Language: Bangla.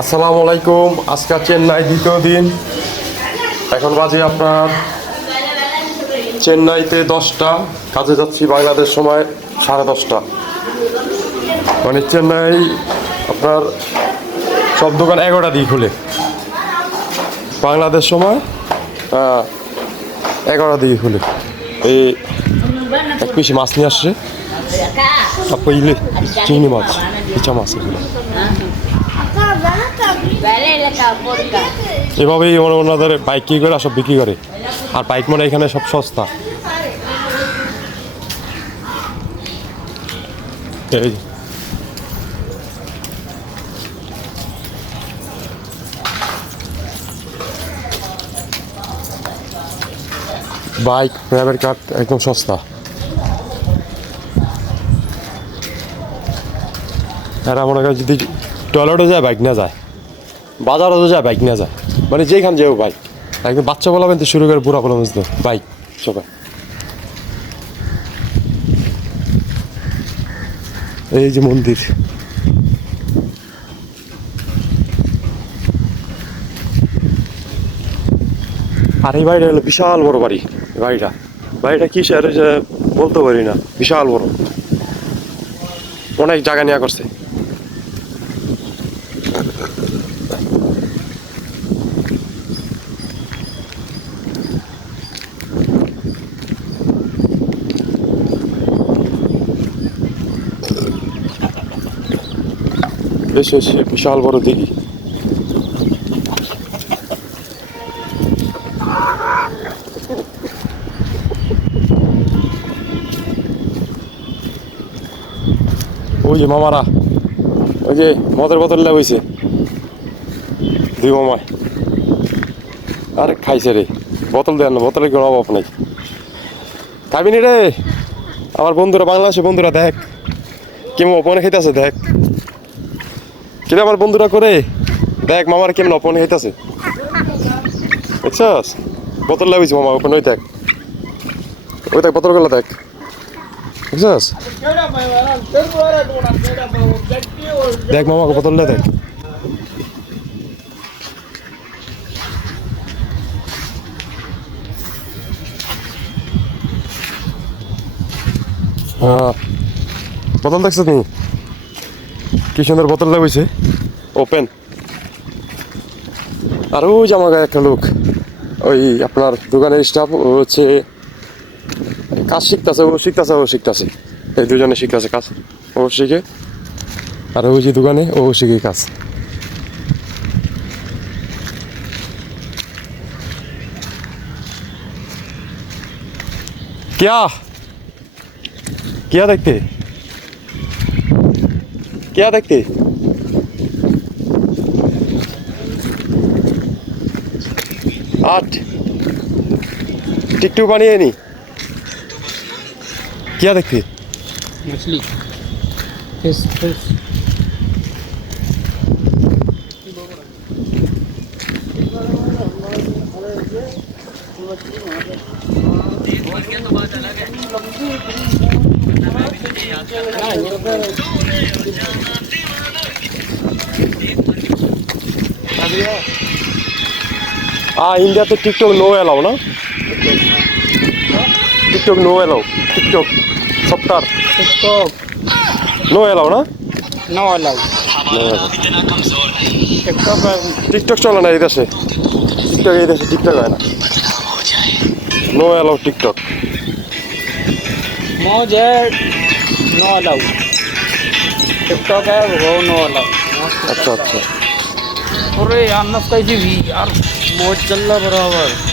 আসসালামু আলাইকুম। আজকে চেন্নাই দ্বিতীয় দিন। এখন বাজে আপনার চেন্নাইতে 10টা, কাজে যাচ্ছি বাংলাদেশ সময় 10:30। মানে চেন্নাই আপনার সব দোকান 11টা দিয়ে খুলে, বাংলাদেশ সময় 11টা দিয়ে খুলে। এই এক পিস মাছ নিয়ে আসছে, তারপর ইলে চিংড়ি মাছ, ইচা মাছ এগুলো। এভাবেই মানে ওনাদের বাইক কি করে সব বিক্রি করে, আর বাইক মানে এখানে সব সস্তা। এই বাইক প্রাইভেট কার একদম সস্তা। এরা মনে করে যদি টয়লেটও যায় বাইক না যায়, বাজারও যায় বাইক না যায়, মানে যেখান যাও বাইক। একদম বাচ্চা বলাবেন তো শুরু করে বুড়া বলা বুঝতো বাইক সবাই। এই যে মন্দির, আর এই বাড়িটা হলো বিশাল বড় বাড়ি। বাড়িটা বাড়িটা কি স্যার বলতে পারি না, বিশাল বড়, অনেক জায়গা নেওয়া করছে। বেশ বিশাল বড় দিঘি। ওই যে মামারা, ওই যে মদের বোতল লাগাইছে দুই মামায়, আরে খাইছে রে, বোতল দেন না, বোতলের কোনো অভাব নেই। খাবি নি রে আমার বন্ধুরা, বাংলাদেশে বন্ধুরা, দেখ কেমন অপনে খাইতেছে, দেখ কিরে আমার বন্ধুরা করে, দেখ মামার কেমন অপনে খাইতেছে, দেখছস? বোতল লাগাইছে মামা ওপেন, ওই দেখ, ওই দেখ বোতলগুলো দেখ, দেখছস? দেখ মামা বোতলটা দেখ। হ্যাঁ বোতল দেখছো তুমি, কি সুন্দর বোতল লাগাইছে ওপেন। আর ওই যে আমার একটা লোক, ওই আপনার দোকানের স্টাফ, ও হচ্ছে কাজ শিখতেছে, ও শিখতেছে, এই দুজনে শিখতেছে কাজ, ও শিখে, আর ওই যে দোকানে ও শিখে কাজ। क्या क्या देखते, क्या देखते? आठ टिकटू बनिए नहीं, क्या देखते? मछली, फिश फिश। इंडिया तो टिकटॉक नो अलाउ ना, टिकटॉक नो अलाउ, टिकटॉक सफ्तार टिकटॉक नो अलाउ ना, नो अलाउ। टिकटॉक टिकटॉक चला ना इधर से, टिकटॉक इधर से टिकटॉक है ना, नो अलाउ टिकटॉक। मौज है, नो अलाउ। टिकटॉक है वो नो अलाउ। अच्छा अच्छा। अरे यार नस कैसी भी यार, मौज चल रहा बराबर।